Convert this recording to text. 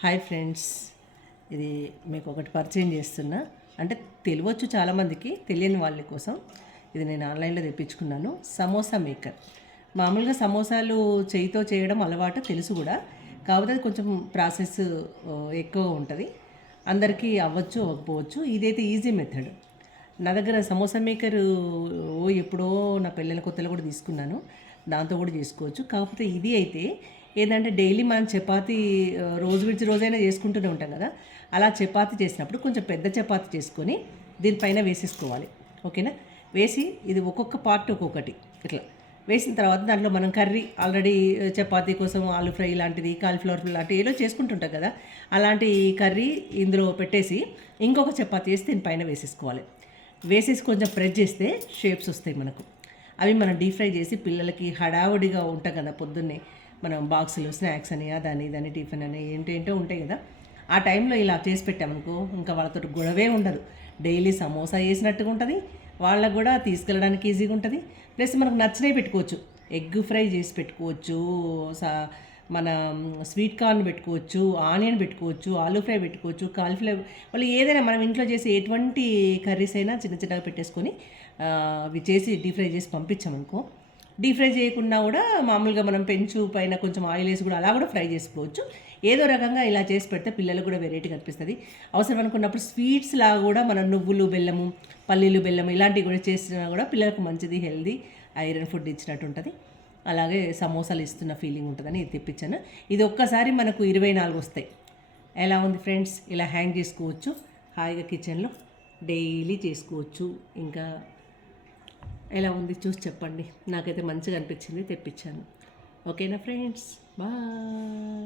Hi friends, ఇది మీకు ఒకటి పరిచయం చేస్తున్నా. అంటే తెలియవచ్చు చాలామందికి, తెలియని వాళ్ళ కోసం ఇది నేను ఆన్లైన్లో తెప్పించుకున్నాను. సమోసా మేకర్. మామూలుగా సమోసాలు చేయితో చేయడం అలవాటు, తెలుసు కూడా. కాకపోతే అది కొంచెం ప్రాసెస్ ఎక్కువ ఉంటుంది. అందరికీ అవ్వచ్చు అవ్వకపోవచ్చు. ఇదైతే ఈజీ మెథడ్. నా దగ్గర సమోసా మేకర్ ఎప్పుడో నా పిల్లల కొత్తలో కూడా తీసుకున్నాను. దాంతో కూడా చేసుకోవచ్చు. కాకపోతే ఇది అయితే ఏంటంటే డైలీ మనం చపాతీ రోజు విడిచి రోజైనా చేసుకుంటూనే ఉంటాం కదా. అలా చపాతీ చేసినప్పుడు కొంచెం పెద్ద చపాతీ చేసుకొని దీనిపైన వేసేసుకోవాలి. ఓకేనా? వేసి ఇది ఒక్కొక్క పార్ట్ ఒక్కొక్కటి ఇట్లా వేసిన తర్వాత దాంట్లో మనం కర్రీ ఆల్రెడీ చపాతీ కోసం ఆలు ఫ్రై లాంటిది, కాలీఫ్లవర్ లాంటివి ఏదో చేసుకుంటుంటాం కదా. అలాంటి కర్రీ ఇందులో పెట్టేసి ఇంకొక చపాతీ వేసి దీనిపైన వేసేసుకోవాలి. వేసేసి కొంచెం ప్రెస్ చేస్తే షేప్స్ వస్తాయి మనకు. అవి మనం డీప్ ఫ్రై చేసి పిల్లలకి హడావుడిగా ఉంటాం కదా, పొద్దున్నే మనం బాక్సులు స్నాక్స్ అని అదని ఇదని టిఫిన్ అని ఏంటేంటో ఉంటాయి కదా. ఆ టైంలో ఇలా చేసి పెట్టామనుకో ఇంకా వాళ్ళతో గొడవే ఉండదు. డైలీ సమోసా వేసినట్టుగా ఉంటుంది, వాళ్ళకు కూడా తీసుకెళ్ళడానికి ఈజీగా ఉంటుంది. ప్లస్ మనకు నచ్చినవి పెట్టుకోవచ్చు. ఎగ్ ఫ్రై చేసి పెట్టుకోవచ్చు, మన స్వీట్ కార్న్ పెట్టుకోవచ్చు, ఆనియన్ పెట్టుకోవచ్చు, ఆలూ ఫ్రై పెట్టుకోవచ్చు, కాలీఫ్లవర్, వాళ్ళు ఏదైనా మనం ఇంట్లో చేసి ఎటువంటి కర్రీస్ అయినా చిన్న చిన్నగా పెట్టేసుకొని అవి చేసి డీప్ ఫ్రై చేసి పంపించామనుకో, డీప్ ఫ్రై చేయకుండా కూడా మామూలుగా మనం పెంచు పైన కొంచెం ఆయిల్ వేసి కూడా అలా కూడా ఫ్రై చేసుకోవచ్చు. ఏదో రకంగా ఇలా చేసి పెడితే పిల్లలకు కూడా వెరైటీగా అనిపిస్తుంది. అవసరం అనుకున్నప్పుడు స్వీట్స్ లాగా కూడా మనం నువ్వులు బెల్లము, పల్లీలు బెల్లము ఇలాంటివి కూడా చేసినా కూడా పిల్లలకు మంచిది, హెల్దీ, ఐరన్ ఫుడ్ ఇచ్చినట్టు ఉంటుంది. అలాగే సమోసాలు ఇస్తున్న ఫీలింగ్ ఉంటుందని ఇది తెప్పించాను. ఇది ఒక్కసారి మనకు 24 వస్తాయి. ఎలా ఉంది ఫ్రెండ్స్? ఇలా హ్యాంగ్ చేసుకోవచ్చు హాయిగా, కిచెన్లో డైలీ చేసుకోవచ్చు. ఇంకా ఎలా ఉంది చూసి చెప్పండి. నాకైతే మంచిగా అనిపించింది, తెప్పించాను. ఓకేనా ఫ్రెండ్స్? బాయ్.